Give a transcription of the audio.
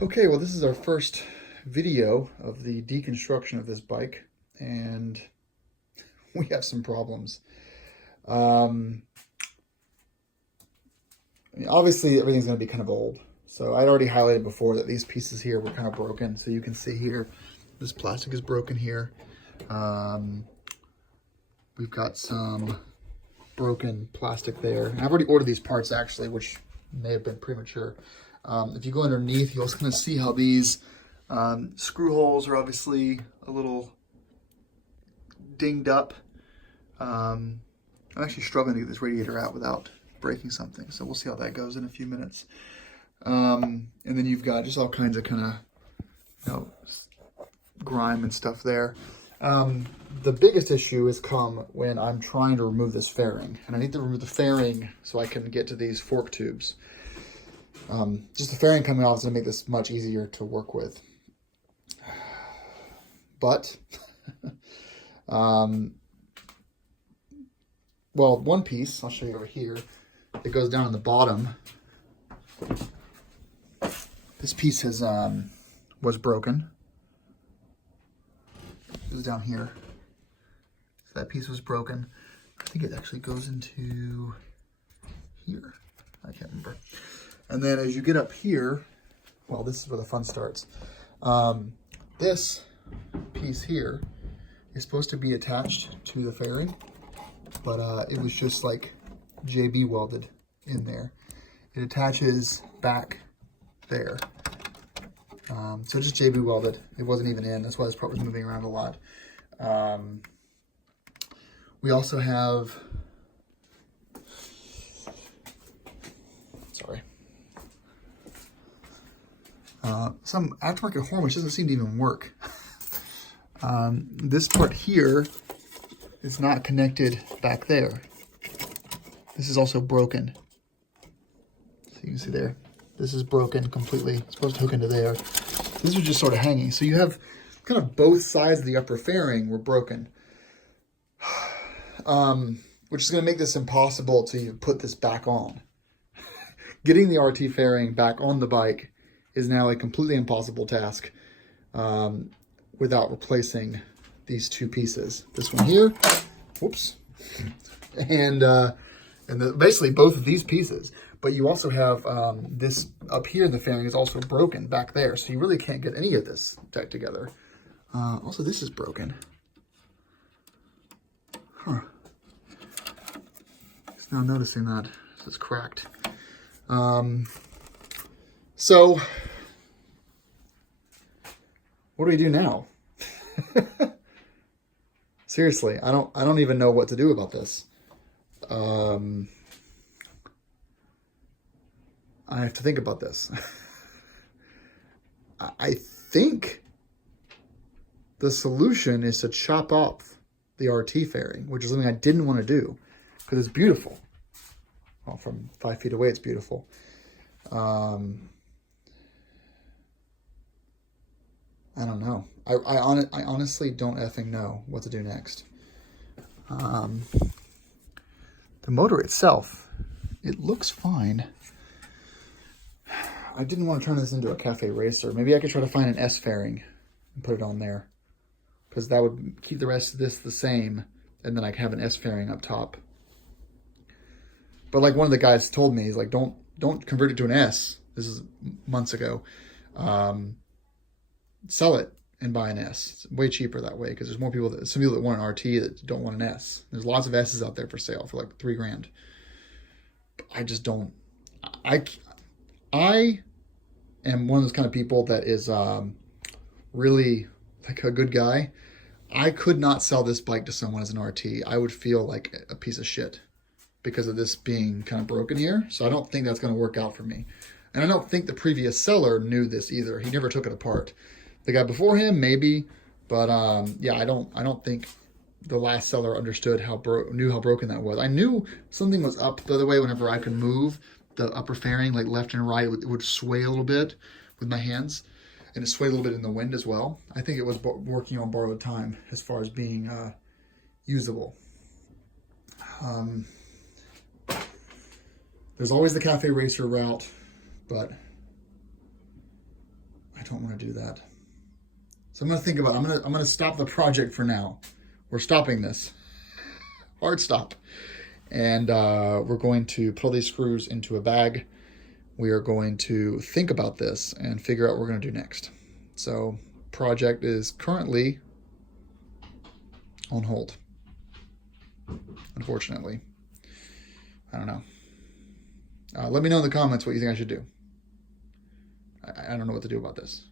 Okay, well, this is our first video of the deconstruction of this bike, and we have some problems. Obviously, everything's going to be kind of old. So I'd already highlighted before that these pieces here were kind of broken. So you can see here, this plastic is broken here. We've got some broken plastic there. And I've already ordered these parts, actually, which may have been premature. If you go underneath, you'll kind of see how these screw holes are obviously a little dinged up. I'm actually struggling to get this radiator out without breaking something, so we'll see how that goes in a few minutes. And then you've got just all kinds of grime and stuff there. The biggest issue has come when I'm trying to remove this fairing, and I need to remove the fairing so I can get to these fork tubes. Just the fairing coming off is going to make this much easier to work with. But, well, one piece, I'll show you over here, it goes down on the bottom. This piece has was broken. It was down here. So that piece was broken. I think it actually goes into here. I can't remember. And then as you get up here, well, this is where the fun starts. This piece here is supposed to be attached to the fairing, but it was just like JB welded in there. It attaches back there. So just JB welded. It wasn't even in. That's why this part was moving around a lot. We also have, sorry, some aftermarket horn which doesn't seem to even work. This part here is not connected back there. This is also broken. So you can see there, this is broken completely. It's supposed to hook into there. These are just sort of hanging. So you have kind of both sides of the upper fairing were broken. Which is going to make this impossible to even put this back on. Getting the RT fairing back on the bike is now a completely impossible task without replacing these two pieces. This one here, whoops, and basically both of these pieces. But you also have this up here, the fairing is also broken back there, so you really can't get any of this tacked together. Also, this is broken. Huh. Just now noticing that it's cracked. So what do we do now? Seriously, I don't even know what to do about this. I have to think about this. I think the solution is to chop off the RT fairing, which is something I didn't want to do because it's beautiful. Well, from 5 feet away, it's beautiful. I don't know. I honestly don't effing know what to do next. The motor itself, it looks fine. I didn't want to turn this into a cafe racer. Maybe I could try to find an S fairing and put it on there, because that would keep the rest of this the same, and then I could have an S fairing up top. But like one of the guys told me, he's like, don't convert it to an S. This is months ago. Sell it and buy an S. It's way cheaper that way, because there's more people some people that want an RT that don't want an S. There's lots of S's out there for sale for like $3 grand. I just don't. I am one of those kind of people that is really like a good guy. I could not sell this bike to someone as an RT. I would feel like a piece of shit because of this being kind of broken here. So I don't think that's going to work out for me. And I don't think the previous seller knew this either. He never took it apart. The guy before him, maybe, but yeah, I don't think the last seller understood knew how broken that was. I knew something was up the other way whenever I could move the upper fairing, like left and right. It would sway a little bit with my hands, and it swayed a little bit in the wind as well. I think it was working on borrowed time as far as being usable. There's always the cafe racer route, but don't want to do that. So I'm gonna think about it. I'm gonna stop the project for now. We're stopping this. Hard stop. And we're going to put all these screws into a bag. We are going to think about this and figure out what we're gonna do next. So project is currently on hold. Unfortunately. I don't know. Let me know in the comments what you think I should do. I don't know what to do about this.